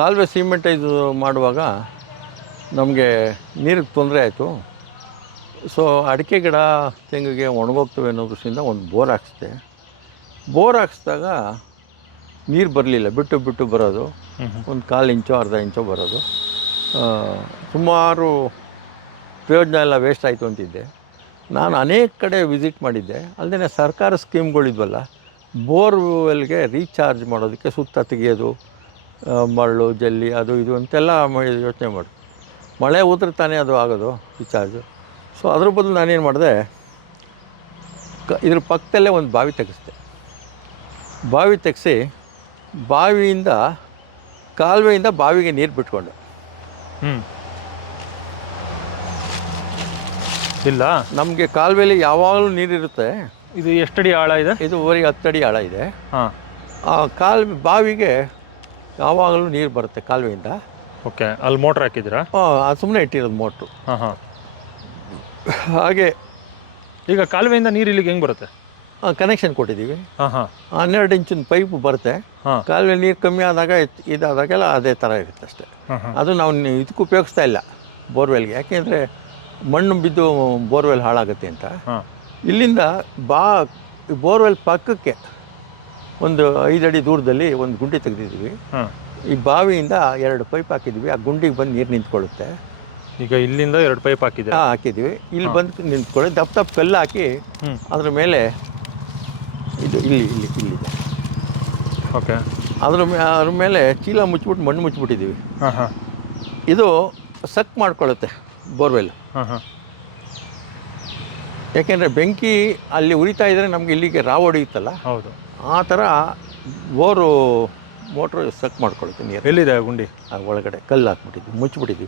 ಕಾಲುವೆ ಸಿಮೆಂಟೈಸ್ ಮಾಡುವಾಗ ನಮಗೆ ನೀರಿಗೆ ತೊಂದರೆ ಆಯಿತು. ಸೊ ಅಡಿಕೆ ಗಿಡ ತೆಂಗಿಗೆ ಒಣಗೋಗ್ತವೆ ಅನ್ನೋ ದೃಷ್ಟಿಯಿಂದ ಒಂದು ಬೋರ್ ಹಾಕ್ಸಿದೆ. ಬೋರ್ ಹಾಕ್ಸಿದಾಗ ನೀರು ಬರಲಿಲ್ಲ ಬಿಟ್ಟು ಬಿಟ್ಟು ಬರೋದು. ಒಂದು ಕಾಲು ಇಂಚೋ ಅರ್ಧ ಇಂಚೋ ಬರೋದು. ಸುಮಾರು ಪ್ರಯೋಜನ ಎಲ್ಲ ವೇಸ್ಟ್ ಆಯಿತು ಅಂತಿದ್ದೆ. ನಾನು ಅನೇಕ ಕಡೆ ವಿಸಿಟ್ ಮಾಡಿದ್ದೆ. ಅಲ್ಲದೆ ಸರ್ಕಾರ ಸ್ಕೀಮ್ಗಳಿದ್ವಲ್ಲ ಬೋರ್ವೆಲ್ಗೆ ರೀಚಾರ್ಜ್ ಮಾಡೋದಕ್ಕೆ ಸುತ್ತ ತೆಗೆಯೋದು ಮರಳು ಜಲ್ಲಿ ಅದು ಇದು ಅಂತೆಲ್ಲ ಯೋಚನೆ ಮಾಡಿ. ಮಳೆ ಉದ್ರೆ ತಾನೇ ಅದು ಆಗೋದು ರೀಚಾರ್ಜು ಸೊ ಅದ್ರ ಬದಲು ನಾನೇನು ಮಾಡಿದೆ ಕ ಇದ್ರ ಪಕ್ಕದಲ್ಲೇ ಒಂದು ಬಾವಿ ತೆಗೆಸ್ದೆ. ಬಾವಿ ತೆಗೆಸಿ ಬಾವಿಯಿಂದ ಕಾಲುವೆಯಿಂದ ಬಾವಿಗೆ ನೀರು ಬಿಟ್ಕೊಂಡು. ಹ್ಞೂ ಇಲ್ಲ? ನಮಗೆ ಕಾಲುವೆಲಿ ಯಾವಾಗಲೂ ನೀರಿರುತ್ತೆ ಇದು ಎಷ್ಟಡಿ ಆಳ ಇದೆ? ಇದು ಊರಿಗೆ ಹತ್ತಡಿ ಆಳ ಇದೆ. ಹಾಂ. ಆ ಕಾಲು ಬಾವಿಗೆ ಯಾವಾಗಲೂ ನೀರು ಬರುತ್ತೆ ಕಾಲುವೆಯಿಂದ. ಓಕೆ ಅಲ್ಲಿ ಮೋಟ್ರ್ ಹಾಕಿದ್ದೀರಾ? ಅದು ಸುಮ್ಮನೆ ಇಟ್ಟಿರೋದು ಮೋಟ್ರು. ಹಾಂ ಹಾಂ. ಹಾಗೆ ಈಗ ಕಾಲುವೆಯಿಂದ ನೀರು ಇಲ್ಲಿಗೆ ಹೆಂಗೆ ಬರುತ್ತೆ? ಕನೆಕ್ಷನ್ ಕೊಟ್ಟಿದ್ದೀವಿ. ಹಾಂ ಹಾಂ. ಹನ್ನೆರಡು ಇಂಚಿನ ಪೈಪ್ ಬರುತ್ತೆ. ಹಾ. ಕಾಲುವೆ ನೀರು ಕಮ್ಮಿ ಆದಾಗ ಇದ್- ಇದಾದಾಗೆಲ್ಲ ಅದೇ ಥರ ಇರುತ್ತೆ ಅಷ್ಟೇ. ಹಾ ಹಾ. ಅದು ನಾವು ಇದಕ್ಕೂ ಉಪಯೋಗಿಸ್ತಾ ಇಲ್ಲ ಬೋರ್ವೆಲ್ಗೆ. ಯಾಕೆಂದರೆ ಮಣ್ಣು ಬಿದ್ದು ಬೋರ್ವೆಲ್ ಹಾಳಾಗುತ್ತೆ ಅಂತ. ಹಾ. ಇಲ್ಲಿಂದ ಬಾ ಬೋರ್ವೆಲ್ ಪಕ್ಕಕ್ಕೆ ಒಂದು ಐದಡಿ ದೂರದಲ್ಲಿ ಒಂದು ಗುಂಡಿ ತೆಗೆದಿದ್ವಿ. ಈ ಬಾವಿಯಿಂದ ಎರಡು ಪೈಪ್ ಹಾಕಿದ್ವಿ. ಆ ಗುಂಡಿಗೆ ಬಂದು ನೀರು ನಿಂತ್ಕೊಳ್ಳುತ್ತೆ. ಈಗ ಇಲ್ಲಿಂದ ಎರಡು ಪೈಪ್ ಹಾಕಿದ್ವಿ ಹಾಂ ಹಾಕಿದ್ವಿ ಇಲ್ಲಿ ಬಂದು ನಿಂತ್ಕೊಳ್ಳಿ. ದಪ್ಪ ದಪ್ಪ ಕಲ್ಲು ಹಾಕಿ ಅದ್ರ ಮೇಲೆ ಇದು ಇಲ್ಲಿ ಇಲ್ಲಿ ಇಲ್ಲಿದೆ ಓಕೆ. ಅದ್ರ ಅದ್ರ ಮೇಲೆ ಚೀಲ ಮುಚ್ಚಿಬಿಟ್ಟು ಮಣ್ಣು ಮುಚ್ಚಿಬಿಟ್ಟಿದ್ದೀವಿ. ಹಾ ಹಾ. ಇದು ಸಕ್ ಮಾಡ್ಕೊಳ್ಳುತ್ತೆ ಬೋರ್ವೆಲ್. ಹಾ ಹಾ. ಯಾಕೆಂದರೆ ಬೆಂಕಿ ಅಲ್ಲಿ ಉರಿತಾ ಇದ್ದರೆ ನಮಗೆ ಇಲ್ಲಿಗೆ ರಾವ್ ಹೊಡೆಯುತ್ತಲ್ಲ ಹೌದು. ಆ ಥರ ಬೋರು ಮೋಟ್ರು ಸಕ್ ಮಾಡ್ಕೊಳ್ಳುತ್ತೆ ನೀರು. ಎಲ್ಲಿದೆ ಆ ಗುಂಡಿ? ಆ ಒಳಗಡೆ ಕಲ್ಲು ಹಾಕ್ಬಿಟ್ಟಿದ್ವಿ ಮುಚ್ಚಿಬಿಟ್ಟಿದ್ವಿ.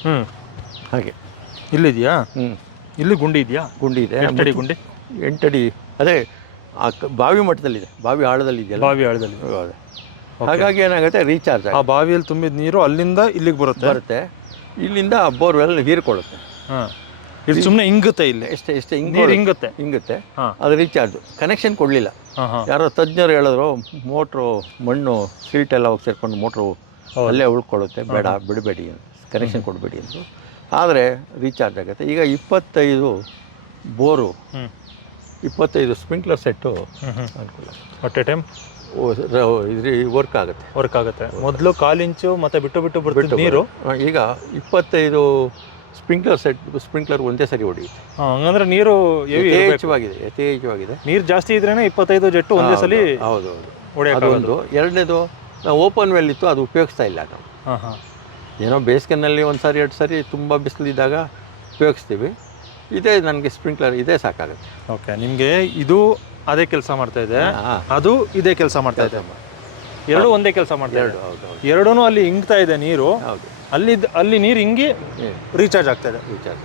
ಹ್ಞೂ ಹಾಗೆ. ಇಲ್ಲಿದೆಯಾ? ಹ್ಞೂ ಇಲ್ಲಿ ಗುಂಡಿ ಇದೆಯಾ? ಗುಂಡಿ ಇದೆ. ಎಂಟಡಿ ಗುಂಡಿ? ಎಂಟಡಿ ಅದೇ ಆ ಕ- ಬಾವಿ ಮಟ್ಟದಲ್ಲಿದೆ. ಬಾವಿ ಆಳದಲ್ಲಿ ಇದೆಯಲ್ಲ? ಬಾವಿ ಆಳದಲ್ಲಿ. ಅದೇ. ಹಾಗಾಗಿ ಏನಾಗುತ್ತೆ ರೀಚಾರ್ಜ್ ಆ ಬಾವಿಯಲ್ಲಿ ತುಂಬಿದ ನೀರು ಅಲ್ಲಿಂದ ಇಲ್ಲಿಗೆ ಬರುತ್ತೆ? ಬರುತ್ತೆ. ಇಲ್ಲಿಂದ ಬೋರ್ವೆಲ್ ಹೀರ್ಕೊಳ್ಳುತ್ತೆ. ಹಾಂ. ಇದು ಸುಮ್ಮನೆ ಹಿಂಗುತ್ತೆ ಇಲ್ಲಿ. ಎಷ್ಟೇ ಎಷ್ಟೇ ನೀರು ಹಿಂಗೆ ಹಿಂಗುತ್ತೆ ಹಿಂಗುತ್ತೆ ಹಾಂ. ಅದು ರೀಚಾರ್ಜ್ ಕನೆಕ್ಷನ್ ಕೊಡಲಿಲ್ಲ. ಯಾರೋ ತಜ್ಞರು ಹೇಳಿದ್ರು ಮೋಟ್ರು ಮಣ್ಣು ಸಿಲ್ಟ್ ಎಲ್ಲ ಹೋಗಿ ಸೇರ್ಕೊಂಡು ಮೋಟ್ರು ಅಲ್ಲೇ ಉಳ್ಕೊಳ್ಳುತ್ತೆ ಬೇಡ ಬಿಡಬೇಡಿ ಕನೆಕ್ಷನ್ ಕೊಡಬೇಡಿ ಅಂದರು. ಆದರೆ ರೀಚಾರ್ಜ್ ಆಗುತ್ತೆ. ಈಗ ಇಪ್ಪತ್ತೈದು ಬೋರು ಇಪ್ಪತ್ತೈದು ಸ್ಪ್ರಿಂಕ್ಲರ್ ಸೆಟ್ಟು ಅನುಕೂಲ ಅಟ್ ಎ ಟೈಮ್ ಇದ್ರಿ ವರ್ಕ್ ಆಗುತ್ತೆ. ವರ್ಕ್ ಆಗುತ್ತೆ. ಮೊದಲು ಕಾಲು ಇಂಚು ಮತ್ತೆ ಬಿಟ್ಟು ಬಿಟ್ಟು ಬಿಟ್ಟು ನೀರು. ಈಗ ಇಪ್ಪತ್ತೈದು ಸ್ಪ್ರಿಂಕ್ಲರ್ ಸೆಟ್ ಸ್ಪ್ರಿಂಕ್ಲರ್ ಒಂದೇ ಸರಿ ಹೊಡೆಯುತ್ತೆ. ಹಂಗಂದ್ರೆ ನೀರು ಯಥೇಚ್ಛವಾಗಿದೆ ಯಥೇಚ್ಛವಾಗಿದೆ. ನೀರು ಜಾಸ್ತಿ ಇದ್ರೇನೆ ಇಪ್ಪತ್ತೈದು ಜೆಟ್ಟು ಒಂದೇ ಸಲ ಹೌದು ಹೌದು. ಅದೊಂದು ಎರಡನೇದು ನಾವು ಓಪನ್ ವೆಲ್ ಇತ್ತು ಅದು ಉಪಯೋಗಿಸ್ತಾ ಇಲ್ಲ ನಾವು. ಏನೋ ಬೇಸಿಗೆನಲ್ಲಿ ಒಂದು ಸಾರಿ ಎರಡು ಸಾರಿ ತುಂಬ ಬಿಸಿಲಿದ್ದಾಗ ಉಪಯೋಗಿಸ್ತೀವಿ. ಇದೇ ನನಗೆ ಸ್ಪ್ರಿಂಕ್ಲರ್ ಇದೇ ಸಾಕಾಗುತ್ತೆ. ಓಕೆ ನಿಮಗೆ ಇದು ಅದೇ ಕೆಲಸ ಮಾಡ್ತಾ ಇದೆ. ಅದು ಇದೇ ಕೆಲಸ ಮಾಡ್ತಾ ಇದೆ. ಎರಡು ಒಂದೇ ಕೆಲಸ ಮಾಡ್ತಾ ಎರಡು ಹೌದು ಎರಡೂ ಅಲ್ಲಿ ಇಂಗ್ತಾ ಇದೆ ನೀರು. ಹೌದು. ಅಲ್ಲಿ ಅಲ್ಲಿ ನೀರು ಹಿಂಗೆ ರೀಚಾರ್ಜ್ ಆಗ್ತದೆ ರೀಚಾರ್ಜ್